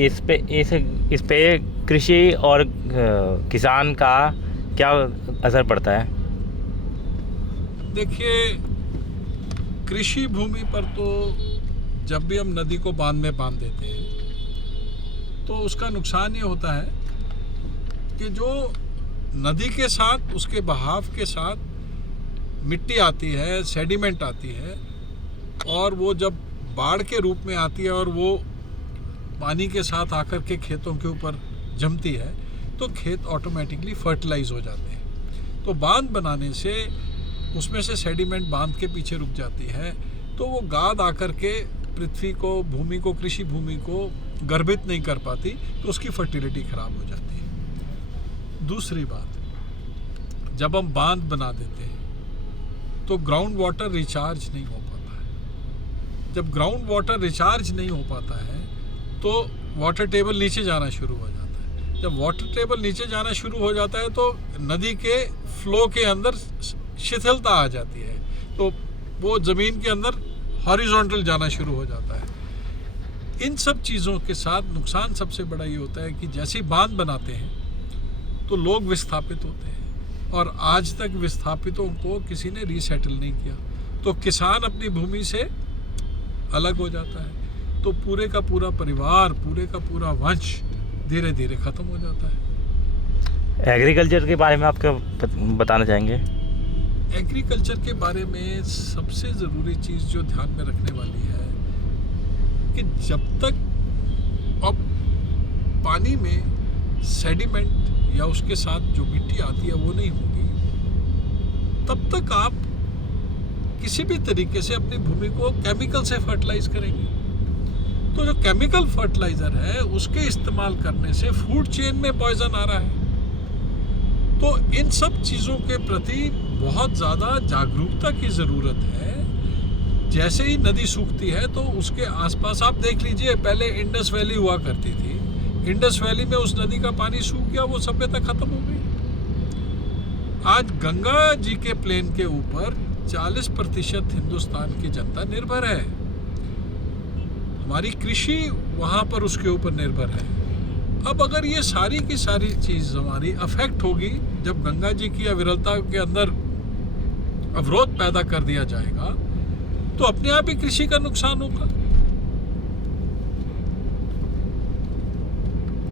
इस पे कृषि और किसान का क्या असर पड़ता है? देखिए, कृषि भूमि पर तो जब भी हम नदी को बांध में बांध देते हैं तो उसका नुकसान ये होता है कि जो नदी के साथ, उसके बहाव के साथ मिट्टी आती है, सेडिमेंट आती है, और वो जब बाढ़ के रूप में आती है और वो पानी के साथ आकर के खेतों के ऊपर जमती है तो खेत ऑटोमेटिकली फर्टिलाइज हो जाते हैं। तो बांध बनाने से उसमें से सेडिमेंट बांध के पीछे रुक जाती है, तो वो गाद आकर के पृथ्वी को, भूमि को, कृषि भूमि को गर्भित नहीं कर पाती, तो उसकी फर्टिलिटी खराब हो जाती है। दूसरी बात, जब हम बांध बना देते हैं तो ग्राउंड वाटर रिचार्ज नहीं हो पाता है। जब ग्राउंड वाटर रिचार्ज नहीं हो पाता है तो वाटर टेबल नीचे जाना शुरू हो जाता है। जब वाटर टेबल नीचे जाना शुरू हो जाता है तो नदी के फ्लो के अंदर शिथिलता आ जाती है, तो वो ज़मीन के अंदर हॉरिजॉन्टल जाना शुरू हो जाता है। इन सब चीज़ों के साथ नुकसान सबसे बड़ा ये होता है कि जैसे ही बांध बनाते हैं तो लोग विस्थापित होते हैं, और आज तक विस्थापितों को किसी ने रीसेटल नहीं किया, तो किसान अपनी भूमि से अलग हो जाता है, तो पूरे का पूरा परिवार, पूरे का पूरा वंश धीरे धीरे ख़त्म हो जाता है। एग्रीकल्चर के बारे में आप क्या बताना चाहेंगे? एग्रीकल्चर के बारे में सबसे ज़रूरी चीज़ जो ध्यान में रखने वाली है कि जब तक अब पानी में सेडिमेंट या उसके साथ जो मिट्टी आती है वो नहीं होगी, तब तक आप किसी भी तरीके से अपनी भूमि को केमिकल से फर्टिलाइज करेंगे। तो जो केमिकल फर्टिलाइजर है उसके इस्तेमाल करने से फूड चेन में पॉइजन आ रहा है। तो इन सब चीज़ों के प्रति बहुत ज़्यादा जागरूकता की ज़रूरत है। जैसे ही नदी सूखती है तो उसके आसपास आप देख लीजिए, पहले इंडस वैली हुआ करती थी, इंडस वैली में उस नदी का पानी सूख गया, वो सभ्यता खत्म हो गई। आज गंगा जी के प्लेन के ऊपर 40% हिंदुस्तान की जनता निर्भर है। हमारी कृषि वहाँ पर उसके ऊपर निर्भर है। अब अगर ये सारी की सारी चीज़ हमारी अफेक्ट होगी, जब गंगा जी की अविरलता के अंदर अवरोध पैदा कर दिया जाएगा तो अपने आप ही कृषि का नुकसान होगा।